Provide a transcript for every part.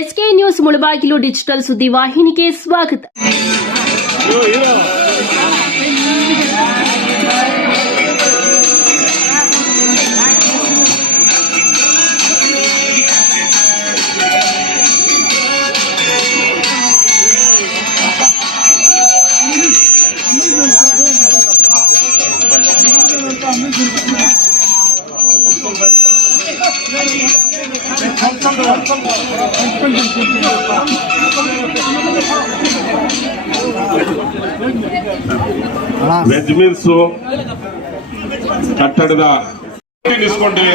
SK news Mulbagal digital ಸುದ್ದಿ ವಾಹಿನಿಗೆ ಸ್ವಾಗತ. ವೆಜ್ ಮೀಲ್ಸ್ ಕಟ್ಟಡದ తీసుకుంటే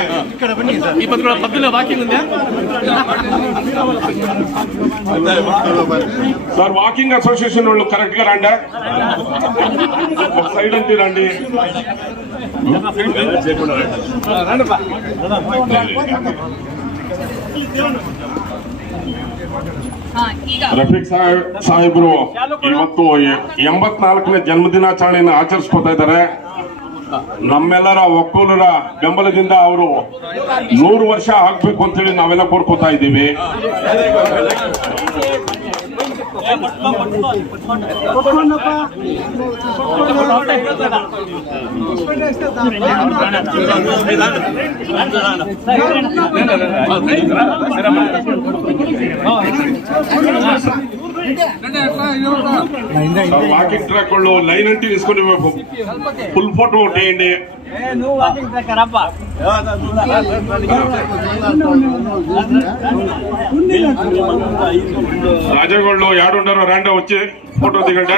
సార్ వాకింగ్ అసోసియేషన్ వాళ్ళు కరెక్ట్ గా రండి, ఒక సైడ్ అంటే రండి. ರಫೀಕ್ ಸಾಹೇಬ್ರು ಇವತ್ತು 84ನೇ ಜನ್ಮದಿನಾಚರಣೆಯನ್ನು ಆಚರಿಸ್ಕೊತಾ ಇದ್ದಾರೆ. ನಮ್ಮೆಲ್ಲರ ಒಕ್ಕೂಲರ ಬೆಂಬಲದಿಂದ ಅವರು 100 ವರ್ಷ ಆಗ್ಬೇಕು ಅಂತೇಳಿ ನಾವೆಲ್ಲ ಕೋರ್ಕೋತಾ ಇದ್ದೀವಿ. వాకింగ్ ట్రాక్ వాళ్ళు లైన్ అంటే తీసుకుని ఫుల్ ఫోటో ఉంటాయండి. రాజగోళ్ళు ఏడుండారో రండి, వచ్చి ఫోటో దిగండి.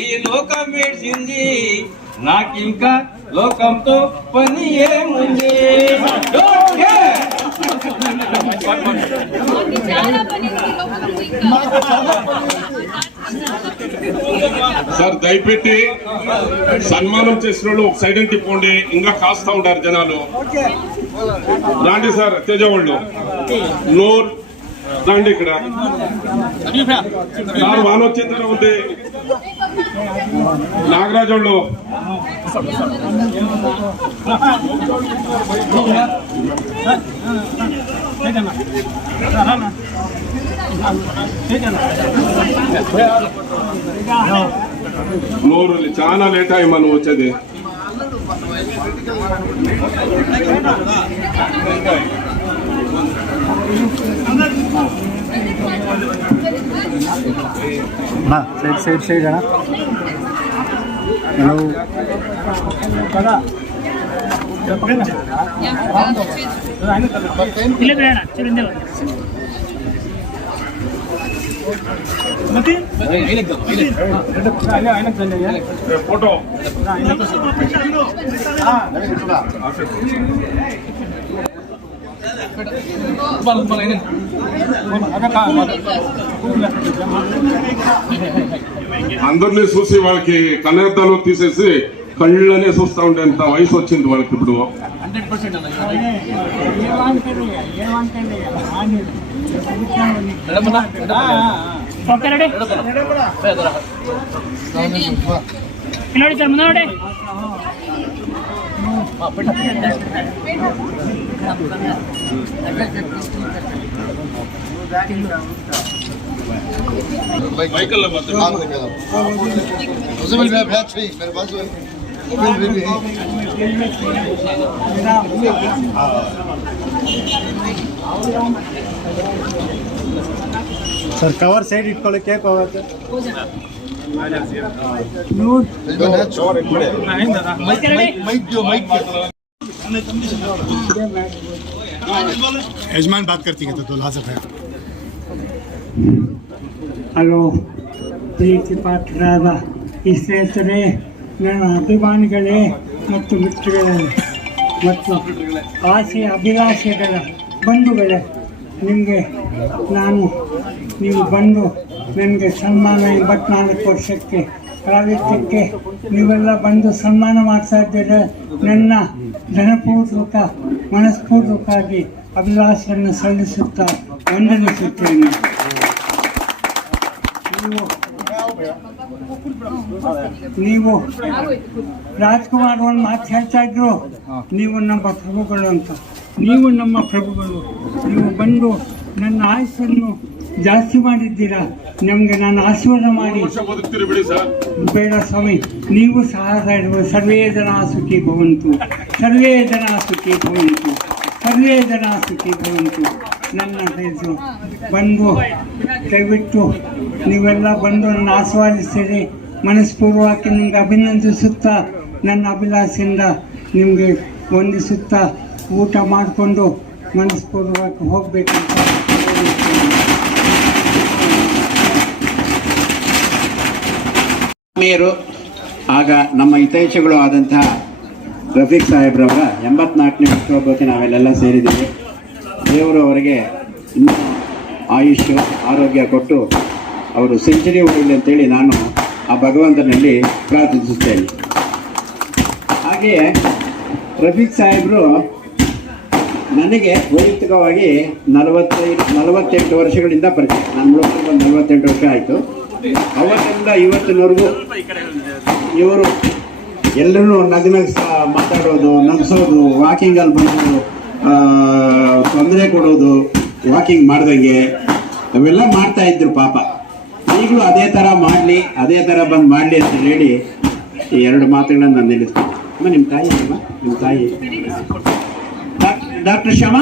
ఈ లోకం వేసింది, నాకింకా లోకంతో పని ఏముంది. సార్ దయపెట్టి సన్మానం చేసిన వాళ్ళు ఒక సైడ్ అంటే పోండి, ఇంకా కాస్తా ఉంటారు జనాలు. రాండి సార్, తేజ వాళ్ళు నోర్ రండి ఇక్కడ. సార్ వాన వచ్చేంత ఉంది. నాగరాజు వాళ్ళు నోరు చాలా లేట్ అయ్యి మనం వచ్చేది. సైడ్ సైడ్ అన్నా. హలో ఫోటో అందరినీ చూసి వాళ్ళకి కన్నెద్దాలు తీసేసి కళ్ళనే చూస్తా ఉంటే ఎంత వయసు వచ్చింది వాళ్ళకి ఇప్పుడు. ಸರ್ ಕವರ್ ಸೈಡ್ ಇಟ್ಕೊಳ್ಳೋಕೆ ಹೋಗುತ್ತೆ. यजमान बात करती है तो लाजक है. ಹಲೋ, ಪ್ರೀತಿ ಪಾತ್ರರಾದ ಈ ಸ್ನೇಹಿತರೆ, ನನ್ನ ಅಭಿಮಾನಿಗಳೇ ಮತ್ತು ಮಿತ್ರಗಳೇ ಮತ್ತು ಆಸೆ ಅಭಿಲಾಷೆಗಳ ಬಂಧುಗಳೇ, ನಿಮಗೆ ನಾನು ನೀವು ಬಂದು ನನಗೆ ಸನ್ಮಾನ 84 ವರ್ಷಕ್ಕೆ ಪ್ರಾವಿತ್ಯಕ್ಕೆ ನೀವೆಲ್ಲ ಬಂದು ಸನ್ಮಾನ ಮಾಡ್ತಾ ಇದ್ದೀರ. ನನ್ನ ಜನಪೂರ್ವಕ ಮನಸ್ಪೂರ್ವಕವಾಗಿ ಅಭಿಲಾಷೆಯನ್ನು ಸಲ್ಲಿಸುತ್ತಾ ವಂದನಿಸುತ್ತೇನೆ. ನೀವು ರಾಜ್ಕುಮಾರ್ ಒಂದು ಮಾತು ಹೇಳ್ತಾ ಇದ್ರು, ನೀವು ನಮ್ಮ ಪ್ರಭುಗಳು ಅಂತ. ನೀವು ನಮ್ಮ ಪ್ರಭುಗಳು. ನೀವು ಬಂದು ನನ್ನ ಆಯುಸ್ಸನ್ನು ಜಾಸ್ತಿ ಮಾಡಿದ್ದೀರಾ. ನಮಗೆ ನಾನು ಆಶೀರ್ವಾದ ಮಾಡಿ ಬೇಡ ಸ್ವಾಮಿ, ನೀವು ಸಹಾಯ ಇರುವ ಸರ್ವೇ ಜನ ಸುಖಿ ಭವಂತು, ಸರ್ವೇ ಜನ ಸುಖಿ ಭವಂತು, ಸರ್ವೇ ಜನ ಸುಖಿ ಭವಂತು. ನನ್ನ ಇದು ಬಂದು ದಯವಿಟ್ಟು ನೀವೆಲ್ಲ ಬಂದು ನನ್ನ ಆಸ್ವಾದಿಸ್ತೀರಿ. ಮನಸ್ಪೂರ್ವಕವಾಗಿ ನಿಮ್ಗೆ ಅಭಿನಂದಿಸುತ್ತಾ ನನ್ನ ಅಭಿಲಾಷೆಯಿಂದ ನಿಮಗೆ ವಂದಿಸುತ್ತಾ ಊಟ ಮಾಡಿಕೊಂಡು ಮನಸ್ಪೂರ್ವಕವಾಗಿ ಹೋಗಬೇಕಂತ ಮೇಯರು ಆಗ ನಮ್ಮ ಹಿತೈಷಿಗಳು ಆದಂತಹ ರಫೀಕ್ ಸಾಹೇಬ್ರವರ 84ನೇ ಹುಟ್ಟುಹಬ್ಬಕ್ಕೆ ನಾವೆಲ್ಲ ಸೇರಿದ್ದೀವಿ. ದೇವರು ಅವರಿಗೆ ಇನ್ನೂ ಆಯುಷ್ಯ ಆರೋಗ್ಯ ಕೊಟ್ಟು ಅವರು ಸೆಂಚುರಿ ಹೊಡೆಯಲಿ ಅಂತೇಳಿ ನಾನು ಆ ಭಗವಂತನಲ್ಲಿ ಪ್ರಾರ್ಥಿಸುತ್ತೇನೆ. ಹಾಗೆಯೇ ರಫೀಕ್ ಸಾಹೇಬರು ನನಗೆ ವೈಯಕ್ತಿಕವಾಗಿ 48 ವರ್ಷಗಳಿಂದ ಪರಿಚಯ. ನಾನು ಮುಳುಗು 48 ವರ್ಷ ಆಯಿತು. ಅವತ್ತಿಂದ ಇವತ್ತಿನವರೆಗೂ ಇವರು ಎಲ್ಲರೂ ನಗನಗ್ಸ ಮಾತಾಡೋದು, ನಗಿಸೋದು, ವಾಕಿಂಗಲ್ಲಿ ಬಂದು ತೊಂದರೆ ಕೊಡೋದು, ವಾಕಿಂಗ್ ಮಾಡ್ದಂಗೆ ಅವೆಲ್ಲ ಮಾಡ್ತಾ ಇದ್ರು ಪಾಪ. ಈಗಲೂ ಅದೇ ಥರ ಮಾಡಲಿ, ಅದೇ ಥರ ಬಂದು ಮಾಡಲಿ ಅಂತ ಹೇಳಿ ಈ 2 ಮಾತುಗಳನ್ನು ನಾನು ನಿಲ್ಲಿಸ್ತೀನಿ. ಅಮ್ಮ, ನಿಮ್ಮ ತಾಯಿ ಅಮ್ಮ, ನಿಮ್ಮ ತಾಯಿ ಡಾಕ್ಟರ್ ಶ್ಯಾಮ.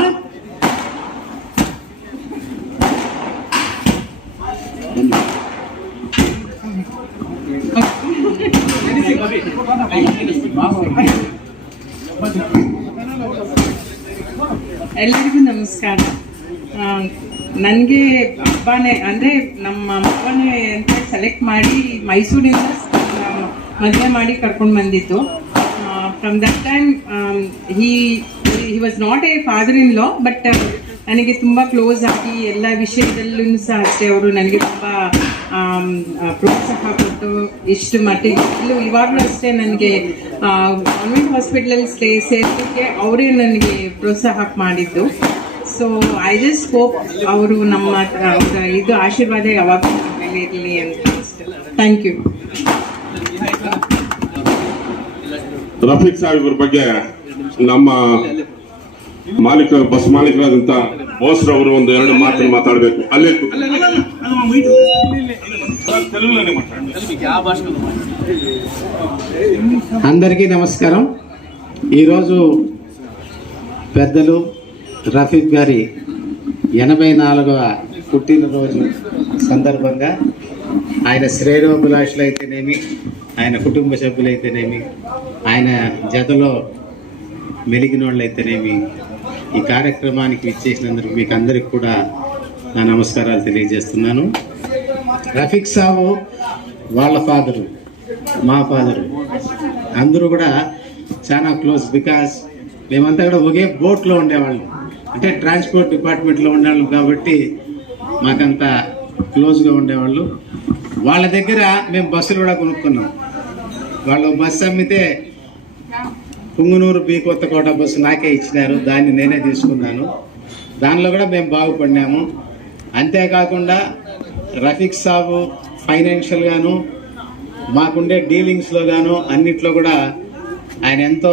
ಎಲ್ಲರಿಗೂ ನಮಸ್ಕಾರ. ನನಗೆ ಹಬ್ಬನೇ ಅಂದರೆ ನಮ್ಮ ಮಗನೇ ಅಂತ ಸೆಲೆಕ್ಟ್ ಮಾಡಿ ಮೈಸೂರಿಂದ ಮದುವೆ ಮಾಡಿ ಕರ್ಕೊಂಡು ಬಂದಿದ್ದು. From that time he was not A father in law, but ನನಗೆ ತುಂಬ ಕ್ಲೋಸ್ ಆಗಿ ಎಲ್ಲ ವಿಷಯದಲ್ಲೂ ಸಹ ಅಷ್ಟೇ ಅವರು ನನಗೆ ತುಂಬ ಪ್ರೋತ್ಸಾಹ ಕೊಟ್ಟು ಇಷ್ಟು ಮಟ್ಟಿಗೆ ಇವಾಗಲೂ ಅಷ್ಟೇ ನನಗೆ ಗೌರ್ಮೆಂಟ್ ಹಾಸ್ಪಿಟಲಲ್ಲಿ ಸೇರೋದಕ್ಕೆ ಅವರೇ ನನಗೆ ಪ್ರೋತ್ಸಾಹ ಮಾಡಿದ್ದು. ಸೊ ಐ ಜಸ್ಟ್ ಹೋಪ್ ಅವರು ನಮ್ಮ ಅವರ ಇದು ಆಶೀರ್ವಾದ ಯಾವಾಗಲೂ ನಮ್ಮ ಮೇಲೆ ಇರಲಿ ಅಂತ ಅಷ್ಟೇ. Thank you. ರಫೀಕ್ ಸಾಹೇಬ್ರ ಬಗ್ಗೆ ನಮ್ಮ ಬಸ್ ಮಾಲೀಕರಾದಂತ ಬೋಸ್ರವರು ಒಂದು 2 ಮಾತನ್ನು ಮಾತಾಡಬೇಕು. ಅಲ್ಲೇ అందరికీ నమస్కారం. ఈరోజు పెద్దలు రఫీక్ గారి 84వ పుట్టినరోజు సందర్భంగా ఆయన శ్రేయోభిలాషులు అయితేనేమి, ఆయన కుటుంబ సభ్యులైతేనేమి, ఆయన జతలో మెలిగిన వాళ్ళు అయితేనేమి ఈ కార్యక్రమానికి ఇచ్చేసినందుకు మీకు అందరికి కూడా నా నమస్కారాలు తెలియజేస్తున్నాను. రఫీక్ సాబు వాళ్ళ ఫాదరు, మా ఫాదరు అందరూ కూడా చాలా క్లోజ్. బికాస్ మేమంతా కూడా ఒకే బోట్లో ఉండేవాళ్ళం, అంటే ట్రాన్స్పోర్ట్ డిపార్ట్మెంట్లో ఉండేవాళ్ళం కాబట్టి మాకంతా క్లోజ్గా ఉండేవాళ్ళు. వాళ్ళ దగ్గర మేము బస్సులు కూడా కొనుక్కున్నాం. వాళ్ళు బస్సు అమ్మితే పుంగునూరు బి కొత్తకోట బస్సు నాకే ఇచ్చినారు, దాన్ని నేనే తీసుకున్నాను. దానిలో కూడా మేము బాగుపడినాము. అంతేకాకుండా రఫీక్ సాబు ఫైనాన్షియల్గాను మాకుండే డీలింగ్స్లో గాను అన్నిట్లో కూడా ఆయన ఎంతో,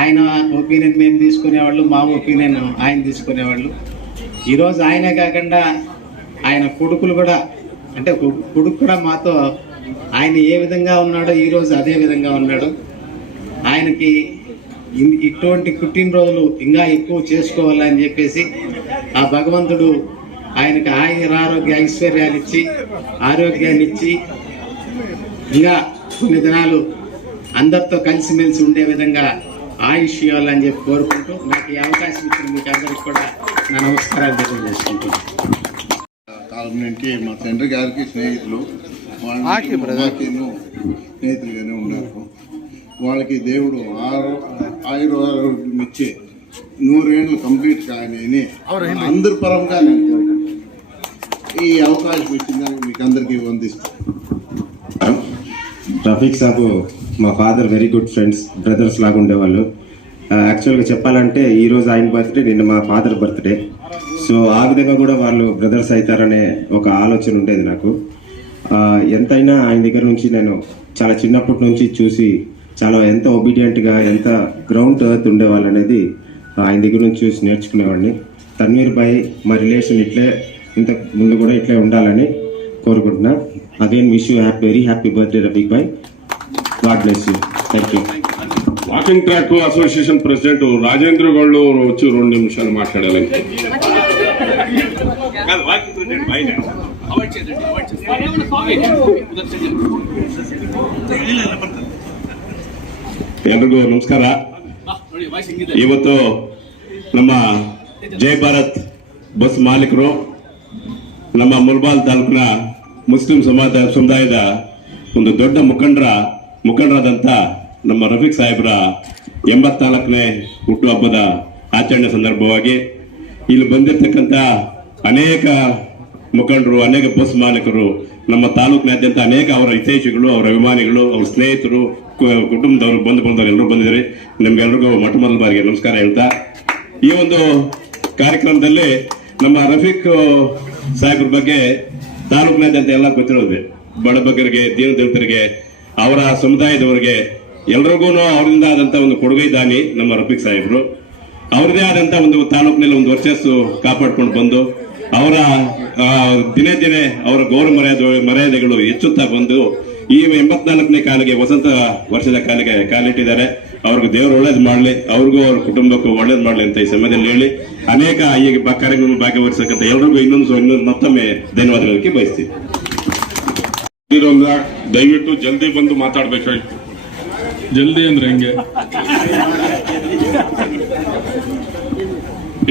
ఆయన ఒపీనియన్ మేము తీసుకునేవాళ్ళు, మా ఒపీనియన్ ఆయన తీసుకునేవాళ్ళు. ఈరోజు ఆయనే కాకుండా ఆయన కొడుకులు కూడా, అంటే కొడుకు కూడా మాతో ఆయన ఏ విధంగా ఉన్నాడో ఈరోజు అదే విధంగా ఉన్నాడు. ఆయనకి ఇటువంటి పుట్టినరోజులు ఇంకా ఎక్కువ చేసుకోవాలని చెప్పేసి ఆ భగవంతుడు ఆయనకి ఆరోగ్య ఐశ్వర్యాలు ఇచ్చి, ఆరోగ్యాన్ని ఇచ్చి, ఇంకా కొన్ని దినాలు అందరితో కలిసిమెలిసి ఉండే విధంగా ఆయుష్ ఇవ్వాలని చెప్పి కోరుకుంటూ నాకు ఈ అవకాశం ఇచ్చిన మీకు అందరికి కూడా నా నమస్కారాలు తెలియజేసుకుంటున్నాను. కాలం నుంచి మా తండ్రి గారికి స్నేహితులు, వాళ్ళకి స్నేహితులుగానే ఉన్నారు. వాళ్ళకి దేవుడు ఆయుర్వేదం ఇచ్చి 100 ఏళ్ళు కంప్లీట్ కానీ అందరి పరంగా నేను కోరుకుంటున్నాను. ఈ అవకాశం ఇచ్చిందని మీకు అందరికీ వందిస్తాను. రఫీక్ సాబు మా father very good friends, brothers లాగా ఉండేవాళ్ళు. యాక్చువల్గా చెప్పాలంటే ఈరోజు ఆయన బర్త్డే, నిన్న మా ఫాదర్ బర్త్డే. సో ఆ విధంగా కూడా వాళ్ళు బ్రదర్స్ అవుతారనే ఒక ఆలోచన ఉండేది నాకు. ఎంతైనా ఆయన దగ్గర నుంచి నేను చాలా చిన్నప్పటి నుంచి చూసి చాలా ఎంత ఒబీడియంట్గా, ఎంత గ్రౌండ్ ఎర్త్ ఉండేవాళ్ళు అనేది ఆయన దగ్గర నుంచి చూసి నేర్చుకునేవాడిని. తన్వీర్ భాయ్ మా రిలేషన్ ఇట్లే ఇంత ముందు కూడా ఇట్లే ఉండాలని కోరుకుంటున్నా. Again wish you very happy birthday Rafiq భాయ్. God bless you. Thank you. Walking track association president Rajendra గౌడ్లు వచ్చి 2 నిమిషాలు మాట్లాడాలి. ಎಲ್ರಿಗೂ ನಮಸ್ಕಾರ. ಇವತ್ತು ನಮ್ಮ ಜೈ ಭಾರತ್ ಬಸ್ ಮಾಲೀಕರು, ನಮ್ಮ ಮುಲ್ಬಾಲ್ ತಾಲೂಕಿನ ಮುಸ್ಲಿಂ ಸಮುದಾಯದ ಒಂದು ದೊಡ್ಡ ಮುಖಂಡರಾದಂಥ ನಮ್ಮ ರಫೀಕ್ ಸಾಹೇಬ್ರ 84ನೇ ಹುಟ್ಟುಹಬ್ಬದ ಆಚರಣೆ ಸಂದರ್ಭವಾಗಿ ಇಲ್ಲಿ ಬಂದಿರತಕ್ಕಂಥ ಅನೇಕ ಮುಖಂಡರು, ಅನೇಕ ಬಸ್ ಮಾಲೀಕರು, ನಮ್ಮ ತಾಲೂಕಿನಾದ್ಯಂತ ಅನೇಕ ಅವರ ಹಿತೈಷಿಗಳು, ಅವರ ಅಭಿಮಾನಿಗಳು, ಅವರ ಸ್ನೇಹಿತರು, ಕುಟುಂಬದವರು, ಬಂಧುಗಳು ಎಲ್ಲರೂ ಬಂದಿದ್ದಾರೆ. ನಿಮ್ಗೆಲ್ರಿಗೂ ಮೊಟ್ಟ ಮೊದಲ ಬಾರಿಗೆ ನಮಸ್ಕಾರ ಹೇಳ್ತಾ, ಈ ಒಂದು ಕಾರ್ಯಕ್ರಮದಲ್ಲಿ ನಮ್ಮ ರಫೀಕ್ ಸಾಹೇಬ್ರ ಬಗ್ಗೆ ತಾಲೂಕಿನಾದ್ಯಂತ ಎಲ್ಲ ಗೊತ್ತಿರೋದೆ. ಬಡಬಗ್ಗರಿಗೆ, ದೀನದಲಿತರಿಗೆ, ಅವರ ಸಮುದಾಯದವರಿಗೆ ಎಲ್ರಿಗೂ ಅವರಿಂದ ಆದಂತ ಒಂದು ಕೊಡುಗೆ ದಾನಿ ನಮ್ಮ ರಫೀಕ್ ಸಾಹೇಬ್ರು. ಅವರದೇ ಆದಂತ ಒಂದು ತಾಲೂಕಿನಲ್ಲಿ ಒಂದು ವರ್ಚಸ್ಸು ಕಾಪಾಡ್ಕೊಂಡು ಬಂದು ಅವರ ದಿನೇ ದಿನೇ ಅವರ ಗೌರವ ಮರ್ಯಾದೆಗಳು ಹೆಚ್ಚುತ್ತಾ ಬಂದು ಈ 84ನೇ ಕಾಲಿಗೆ, ವಸಂತ ವರ್ಷದ ಕಾಲಿಗೆ ಕಾಲಿಟ್ಟಿದ್ದಾರೆ. ಅವ್ರಿಗೆ ದೇವರು ಒಳ್ಳೇದು ಮಾಡಲಿ, ಅವ್ರಿಗೂ ಅವ್ರ ಕುಟುಂಬಕ್ಕೂ ಒಳ್ಳೇದು ಮಾಡಲಿ ಅಂತ ಈ ಸಮಯದಲ್ಲಿ ಹೇಳಿ ಅನೇಕ ಈ ಕಾರ್ಯಕ್ರಮ ಭಾಗವಹಿಸಕ್ಕಂತ ಎಲ್ರಿಗೂ ಇನ್ನೊಂದು ಮತ್ತೊಮ್ಮೆ ಧನ್ಯವಾದಗಳಿಗೆ ಬಯಸ್ತೀವಿ. ದಯವಿಟ್ಟು ಜಲ್ದಿ ಬಂದು ಮಾತಾಡ್ಬೇಕಾಯ್ತು. ಜಲ್ದಿ ಅಂದ್ರೆ ಹೆಂಗೆ?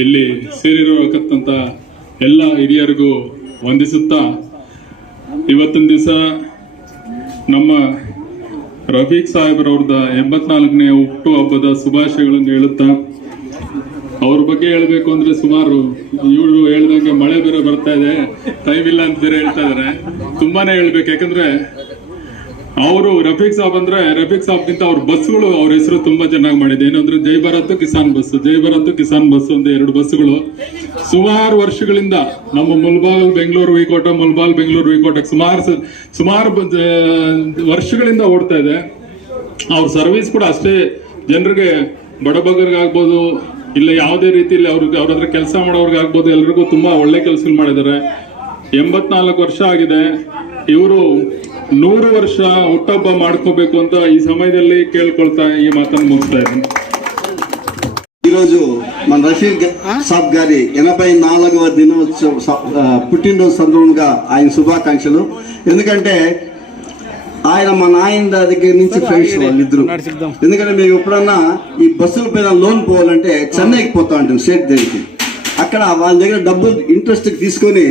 ಇಲ್ಲಿ ಸೇರಿರತಕ್ಕಂತ ಎಲ್ಲ ಹಿರಿಯರಿಗೂ ವಂದಿಸುತ್ತಾ, ಇವತ್ತಿನ ದಿವಸ ನಮ್ಮ ರಫೀಕ್ ಸಾಹೇಬ್ರವ್ರದ 84ನೇ ಹುಟ್ಟು ಹಬ್ಬದ ಶುಭಾಶಯಗಳನ್ನು ಹೇಳುತ್ತಾ, ಅವ್ರ ಬಗ್ಗೆ ಹೇಳಬೇಕು ಅಂದ್ರೆ ಸುಮಾರು ಇವರು ಹೇಳ್ದಂಗೆ ಮಳೆ ಬೇರೆ ಬರ್ತಾ ಇದೆ, ಟೈಮ್ ಇಲ್ಲ ಅಂತ ಬೇರೆ ಹೇಳ್ತಾ ಇದಾರೆ. ತುಂಬಾನೇ ಹೇಳ್ಬೇಕು, ಯಾಕಂದ್ರೆ ಅವರು ರಫೀಕ್ ಸಾಬ್ ಅಂದ್ರೆ ರಫೀಕ್ ಸಾಬ್ಗಿಂತ ಅವ್ರ ಬಸ್ಗಳು, ಅವ್ರ ಹೆಸರು ತುಂಬಾ ಚೆನ್ನಾಗಿ ಮಾಡಿದೆ. ಏನಂದ್ರೆ ಜೈ ಭಾರತ್ ಕಿಸಾನ್ ಬಸ್, ಜೈ ಭಾರತ್ ಕಿಸಾನ್ ಬಸ್ ಒಂದು 2 ಬಸ್ಗಳು ಸುಮಾರು ವರ್ಷಗಳಿಂದ ನಮ್ಮ ಮುಲ್ಬಾಲ್ ಬೆಂಗಳೂರು ವಿಕೋಟ, ಮುಲ್ಬಾಲ್ ಬೆಂಗಳೂರು ವಿಕೋಟಕ್ಕೆ ಸುಮಾರು ವರ್ಷಗಳಿಂದ ಓಡ್ತಾ ಇದೆ. ಅವ್ರ ಸರ್ವಿಸ್ ಕೂಡ ಅಷ್ಟೇ ಜನರಿಗೆ, ಬಡಬಗ್ಗರಿಗಾಗ್ಬೋದು, ಇಲ್ಲ ಯಾವುದೇ ರೀತಿಯಲ್ಲಿ ಅವ್ರ ಹತ್ರ ಕೆಲಸ ಮಾಡೋರ್ಗಾಗ್ಬೋದು, ಎಲ್ರಿಗೂ ತುಂಬಾ ಒಳ್ಳೆ ಕೆಲಸ ಮಾಡಿದ್ದಾರೆ. 84 ವರ್ಷ ಆಗಿದೆ. ಇವರು 100 ವರ್ಷ ಹುಟ್ಟಹಬ್ಬ ಮಾಡ್ಕೋಬೇಕು ಅಂತ ఈ సమయದಲ್ಲಿ కేಳ್ಕೊಳ್ತಾ ఈ మాటను ముగిస్తా ఇದ್ದೀನಿ. ఈరోజు మన రఫీక్ సాబ్ గారి 84వ దినోత్సవ పుట్టినరోజు సందర్భంగా ఆయన శుభాకాంక్షలు. ఎందుకంటే ఆయన మా నాయన దగ్గర నుంచి ఫ్రెండ్స్ వాళ్ళిద్దరు. ఎందుకంటే మేము ఎప్పుడన్నా ఈ బస్సుల పైన లోన్ పోవాలంటే చెన్నైకి పోతా ఉంటాం, స్టేట్ దగ్గరికి. అక్కడ వాళ్ళ దగ్గర డబ్బులు ఇంట్రెస్ట్ తీసుకొని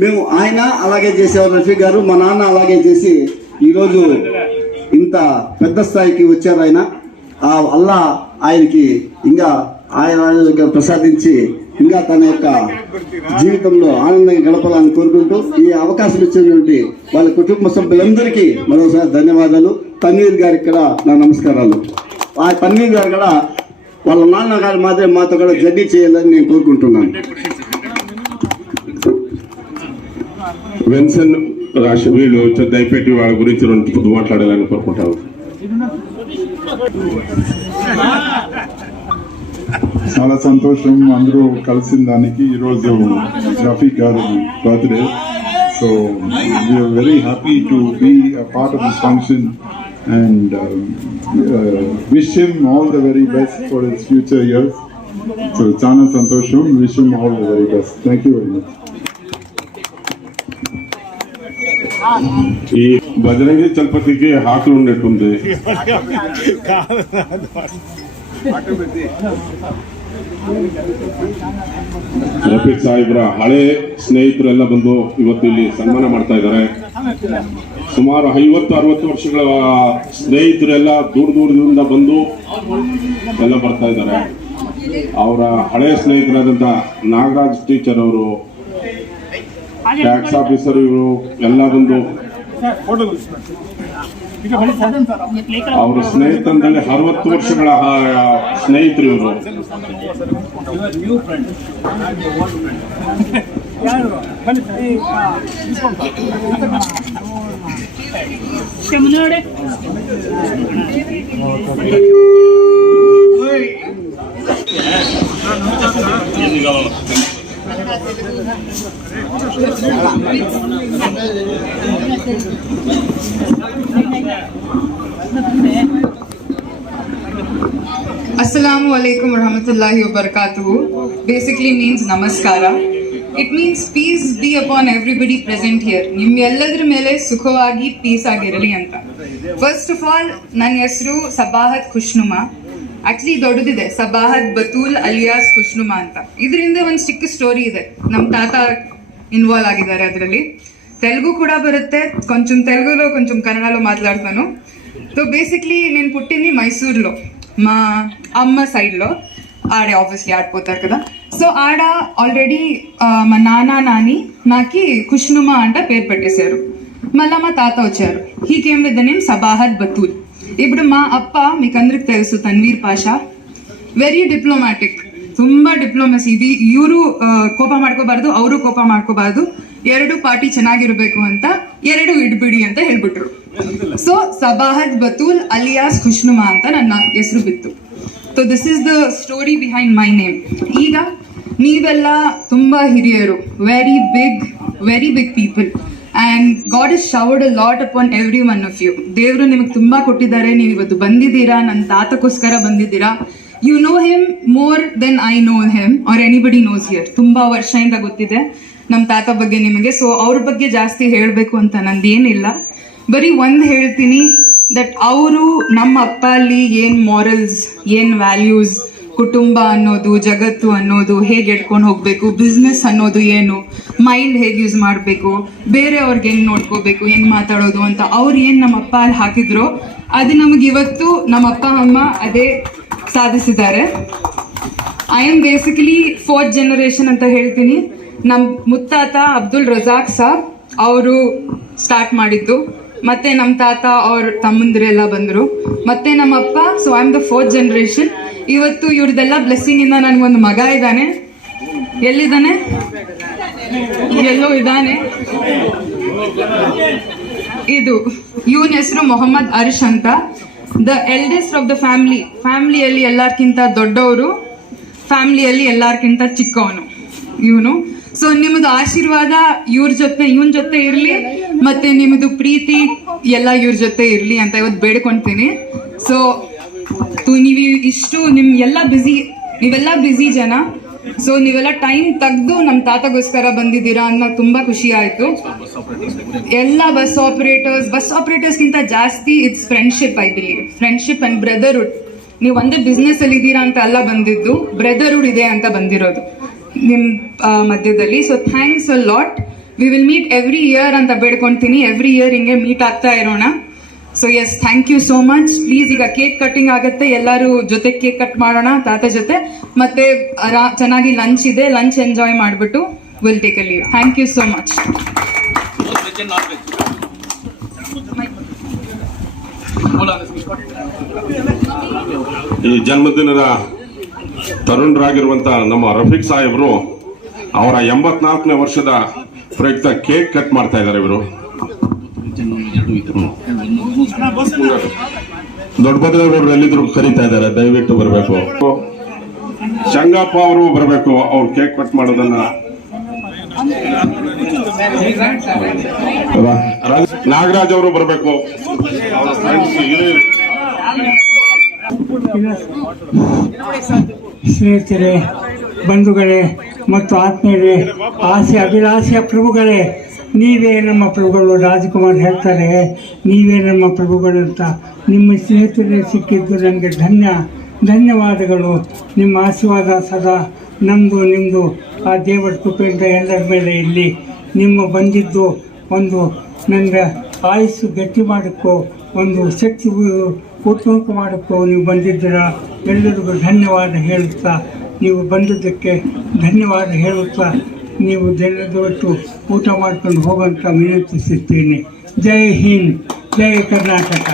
మేము, ఆయన అలాగే చేసేవారు రఫీక్ గారు, మా నాన్న అలాగే చేసి ఈరోజు ఇంత పెద్ద స్థాయికి వచ్చారు. ఆయన అల్లా ఆయనకి ఇంకా ఆయన ప్రసాదించి ఇంకా తన యొక్క జీవితంలో ఆనందంగా గడపాలని కోరుకుంటూ ఈ అవకాశం ఇచ్చినటువంటి వాళ్ళ కుటుంబ సభ్యులందరికీ మరోసారి ధన్యవాదాలు. తన్వీర్ గారికి కూడా నా నమస్కారాలు. ఆ తన్వీర్ గారు కూడా వాళ్ళ నాన్నగారు మాత్రమే మాతో కూడా జర్నీ చేయాలని నేను కోరుకుంటున్నాను. వెన్సన్ రాష్ట్ర వీళ్ళు దయపెట్టి వాళ్ళ గురించి 2 మాట్లాడాలని కోరుకుంటారు. చాలా సంతోషం అందరూ కలిసిన దానికి. ఈరోజు రఫీక్ గారి birthday, so we are very happy to be a part of this function and wish him all the very best for his future years. So చాలా సంతోషం. Wish him all the very best. Thank you very much. ఈ బజరంగి చలపతికి హాకులు ఉన్నట్టుంది. ರಫೀಕ್ ಸಾಹೇಬ್ರ ಹಳೆ ಸ್ನೇಹಿತರೆಲ್ಲ ಬಂದು ಇವತ್ತು ಇಲ್ಲಿ ಸನ್ಮಾನ ಮಾಡ್ತಾ ಇದ್ದಾರೆ. ಸುಮಾರು 50-60 ವರ್ಷಗಳ ಸ್ನೇಹಿತರೆಲ್ಲ ದೂರದಿಂದ ಬಂದು ಎಲ್ಲ ಬರ್ತಾ ಇದ್ದಾರೆ. ಅವರ ಹಳೆಯ ಸ್ನೇಹಿತರಾದಂಥ ನಾಗರಾಜ್ ಟೀಚರ್ ಅವರು, ಟ್ಯಾಕ್ಸ್ ಆಫೀಸರ್ ಇವರು ಎಲ್ಲ ಬಂದು ಅವರ ಸ್ನೇಹಿತನದಲ್ಲಿ 60 ವರ್ಷಗಳ ಸ್ನೇಹಿತರು ಇವರು. Assalamu alaikum warahmatullahi wabarakatuh. Basically means namaskara. It means peace be upon everybody present here. ನಿಮ್ಮೆಲ್ಲದರ ಮೇಲೆ ಸುಖವಾಗಿ ಪೀಸ್ ಆಗಿರಲಿ ಅಂತ. ಫಸ್ಟ್ ಆಫ್ ಆಲ್ ನನ್ನ ಹೆಸರು ಸಬಾಹತ್ ಖುಷ್ನುಮಾ. ಆಕ್ಚುಲಿ ದೊಡ್ಡದಿದೆ, ಸಬಾಹತ್ ಬತೂಲ್ ಅಲಿಯಾಸ್ ಖುಷ್ನುಮಾ ಅಂತ. ಇದರಿಂದ ಒಂದು ಚಿಕ್ಕ ಸ್ಟೋರಿ ಇದೆ. ನಮ್ಮ ತಾತ ಇನ್ವಾಲ್ವ್ ಆಗಿದ್ದಾರೆ ಅದರಲ್ಲಿ. ತೆಲುಗು ಕೂಡ బರುತ್ತೆ, కొంచెం తెలుగులో కొంచెం కన్నడలో మాట్లాడతాను. సో బేసిక్లీ నేను పుట్టింది మైసూర్లో, మా అమ్మ సైడ్లో. ఆడే ఆబ్వియస్లీ ఆడిపోతారు కదా. సో ఆడ ఆల్రెడీ మా నాన్న నాని నాకు ఖుష్నుమా అంట పేరు పెట్టేశారు. మళ్ళీ మా తాత వచ్చారు. He came with the name Sabahat Batool. ఇప్పుడు మా అప్ప మీకు అందరికి తెలుసు, తన్వీర్ పాషా, ವೆರಿ ಡಿಪ್ಲೊಮ್ಯಾಟಿಕ್, ತುಂಬಾ ಡಿಪ್ಲೊಮಸಿ. ಇವರು ಕೋಪ ಮಾಡ್ಕೋಬಾರ್ದು, ಅವರು ಕೋಪ ಮಾಡ್ಕೋಬಾರ್ದು, ಎರಡು ಪಾರ್ಟಿ ಚೆನ್ನಾಗಿರ್ಬೇಕು ಅಂತ ಎರಡು ಇಡ್ಬಿಡಿ ಅಂತ ಹೇಳ್ಬಿಟ್ರು. ಸೊ ಸಬಾಹತ್ ಬತೂಲ್ ಅಲಿಯಾಸ್ ಖುಷ್ನುಮಾ ಅಂತ ನನ್ನ ಹೆಸರು ಬಿತ್ತು. So this is the story behind my name. ಈಗ ನೀವೆಲ್ಲ ತುಂಬಾ ಹಿರಿಯರು, very big people, and God is showered a lot upon every one of you. ದೇವರು ನಿಮಗೆ ತುಂಬಾ ಕೊಟ್ಟಿದ್ದಾರೆ. ನೀವು ಇವತ್ತು ಬಂದಿದ್ದೀರಾ, ನನ್ನ ತಾತಕ್ಕೋಸ್ಕರ ಬಂದಿದ್ದೀರಾ. You know him more then I know him or anybody knows here. ತುಂಬಾ ವರ್ಷದಿಂದ ಗೊತ್ತಿದೆ ನಮ್ಮ ತಾತ ಬಗ್ಗೆ ನಿಮಗೆ. ಸೊ ಅವ್ರ ಬಗ್ಗೆ ಜಾಸ್ತಿ ಹೇಳಬೇಕು ಅಂತ ನಂದೇನಿಲ್ಲ. ಬರೀ ಒಂದು ಹೇಳ್ತೀನಿ, ದಟ್ ಅವರು ನಮ್ಮ ಅಪ್ಪ ಅಲ್ಲಿ ಏನು ಮಾರಲ್ಸ್, ಏನು ವ್ಯಾಲ್ಯೂಸ್, ಕುಟುಂಬ ಅನ್ನೋದು, ಜಗತ್ತು ಅನ್ನೋದು ಹೇಗೆ ಎಡ್ಕೊಂಡು ಹೋಗಬೇಕು, ಬಿಸ್ನೆಸ್ ಅನ್ನೋದು ಏನು, ಮೈಂಡ್ ಹೇಗೆ ಯೂಸ್ ಮಾಡಬೇಕು, ಬೇರೆ ಅವ್ರಿಗೆ ಹೆಂಗೆ ನೋಡ್ಕೋಬೇಕು, ಹೆಂಗೆ ಮಾತಾಡೋದು ಅಂತ ಅವ್ರು ಏನು ನಮ್ಮ ಅಪ್ಪ ಅಲ್ಲಿ ಹಾಕಿದ್ರು, ಅದು ನಮಗೆ ಇವತ್ತು ನಮ್ಮ ಅಪ್ಪ ಅಮ್ಮ ಅದೇ ಸಾಧಿಸಿದ್ದಾರೆ. I am basically 4th generation ಅಂತ ಹೇಳ್ತೀನಿ. ನಮ್ಮ ಮುತ್ತಾತ ಅಬ್ದುಲ್ ರಜಾಕ್ ಸಾಬ್ ಅವರು ಸ್ಟಾರ್ಟ್ ಮಾಡಿದ್ದು, ಮತ್ತೆ ನಮ್ಮ ತಾತ ಅವ್ರ ತಮ್ಮಂದಿರೆಲ್ಲ ಬಂದರು, ಮತ್ತೆ ನಮ್ಮ ಅಪ್ಪ. So I am the 4th generation. ಇವತ್ತು ಇವ್ರದೆಲ್ಲ ಬ್ಲೆಸ್ಸಿಂಗ್ ಇಂದ ನನಗೊಂದು ಮಗ ಇದ್ದಾನೆ. ಎಲ್ಲಿದ್ದಾನೆ? ಎಲ್ಲೋ ಇದ್ದಾನೆ. ಇದು ಇವನ ಹೆಸರು ಮೊಹಮ್ಮದ್ ಅರ್ಷ್ ಅಂತ. The eldest of the family. ಫ್ಯಾಮಿಲಿಯಲ್ಲಿ ಎಲ್ಲಾರ್ಕಿಂತ ದೊಡ್ಡವರು, ಫ್ಯಾಮಿಲಿಯಲ್ಲಿ ಎಲ್ಲಾರ್ಕಿಂತ ಚಿಕ್ಕವನು ಇವನು. ಸೊ ನಿಮ್ಮದು ಆಶೀರ್ವಾದ ಇವನ್ ಜೊತೆ ಇರಲಿ, ಮತ್ತೆ ನಿಮ್ಮದು ಪ್ರೀತಿ ಎಲ್ಲ ಇವ್ರ ಜೊತೆ ಇರಲಿ ಅಂತ ಇವತ್ತು ಬೇಡ್ಕೊಳ್ತೀನಿ. ಸೊ ನೀವು ಇಷ್ಟು ನೀವೆಲ್ಲ ಬ್ಯುಸಿ ಜನ. ಸೊ ನೀವೆಲ್ಲ ಟೈಮ್ ತೆಗೆದು ನಮ್ಮ ತಾತಗೋಸ್ಕರ ಬಂದಿದ್ದೀರಾ ಅನ್ನೋ ತುಂಬಾ ಖುಷಿ ಆಯ್ತು. ಎಲ್ಲ ಬಸ್ ಆಪರೇಟರ್ಸ್ಗಿಂತ ಜಾಸ್ತಿ it's friendship. I believe friendship and brotherhood. ನೀವು ಒಂದೇ ಬಿಸ್ನೆಸ್ ಅಲ್ಲಿ ಇದ್ದೀರಾ ಅಂತ ಅಲ್ಲ ಬಂದಿದ್ದು, ಬ್ರದರ್ಹುಡ್ ಇದೆ ಅಂತ ಬಂದಿರೋದು ನಿಮ್ಮ ಮಧ್ಯದಲ್ಲಿ. So thanks a lot. We will meet every year ಅಂತ ಬೇಡ್ಕೊಳ್ತೀನಿ. ಎವ್ರಿ ಇಯರ್ ಹಿಂಗೆ ಮೀಟ್ ಆಗ್ತಾ ಇರೋಣ. So yes, thank you so much. Please ಈಗ ಕೇಕ್ ಕಟ್ಟಿಂಗ್ ಆಗುತ್ತೆ, ಎಲ್ಲರೂ ಜೊತೆ ಕೇಕ್ ಕಟ್ ಮಾಡೋಣ ತಾತ ಜೊತೆ. ಮತ್ತೆ ಚೆನ್ನಾಗಿ ಲಂಚ್ ಇದೆ, ಲಂಚ್ ಎಂಜಾಯ್ ಮಾಡಿಬಿಟ್ಟು will take a leave. Thank you so much. ಈ ಜನ್ಮದಿನದ ತರುಣರಾಗಿರುವಂತ ನಮ್ಮ ರಫೀಕ್ ಸಾಹೇಬರು ಅವರ 84ನೇ ವರ್ಷದ ಪ್ರಯುಕ್ತ ಕೇಕ್ ಕಟ್ ಮಾಡ್ತಾ ಇದ್ದಾರೆ. ಇವರು ದೊಡ್ಡಬಳ್ಳಾಪುರ ಎಲ್ಲಿದ್ರು ಕರೀತಾ ಇದ್ದಾರೆ, ದಯವಿಟ್ಟು ಬರಬೇಕು. ಚಂಗಪ್ಪ ಅವರು ಬರಬೇಕು, ಅವ್ರು ಕೇಕ್ ಕಟ್ ಮಾಡೋದನ್ನ. ನಾಗರಾಜ್ ಅವರು ಬರಬೇಕು. ಸ್ನೇಹಿತರೆ, ಬಂಧುಗಳೇ ಮತ್ತು ಆತ್ಮೀಯರೇ, ಅಭಿಲಾಷೆಯ ಪ್ರಭುಗಳೇ, ನೀವೇ ನಮ್ಮ ಪ್ರಭುಗಳು. ರಾಜ್ಕುಮಾರ್ ಹೇಳ್ತಾರೆ, ನೀವೇ ನಮ್ಮ ಪ್ರಭುಗಳು ಅಂತ. ನಿಮ್ಮ ಸ್ನೇಹಿತರೇ ಸಿಕ್ಕಿದ್ದು ನನಗೆ ಧನ್ಯವಾದಗಳು. ನಿಮ್ಮ ಆಶೀರ್ವಾದ ಸದಾ ನಮ್ಮದು ನಿಮ್ಮದು ಆ ದೇವರ ಕೃಪೆಯಿಂದ ಎಲ್ಲರ ಮೇಲೆ ಇಲ್ಲಿ. ನಿಮ್ಮ ಬಂದಿದ್ದು ಒಂದು ನನಗೆ ಆಯುಸ್ಸು ಗಟ್ಟಿ ಮಾಡೋಕ್ಕೋ, ಒಂದು ಶಕ್ತಿ ಉತ್ತುಂಕ ಮಾಡೋಕ್ಕೋ ನೀವು ಬಂದಿದ್ದೀರಾ. ಎಲ್ಲರಿಗೂ ಧನ್ಯವಾದ ಹೇಳುತ್ತಾ ನೀವು ಬಂದದ್ದಕ್ಕೆ ಧನ್ಯವಾದ ಹೇಳುತ್ತಾ ನೀವು ದಿನದೊಟ್ಟು ಊಟ ಮಾಡ್ಕೊಂಡು ಹೋಗುವಂತ ವಿನಂತಿಸುತ್ತೇನೆ. ಜೈ ಹಿಂದ್, ಜೈ ಕರ್ನಾಟಕ.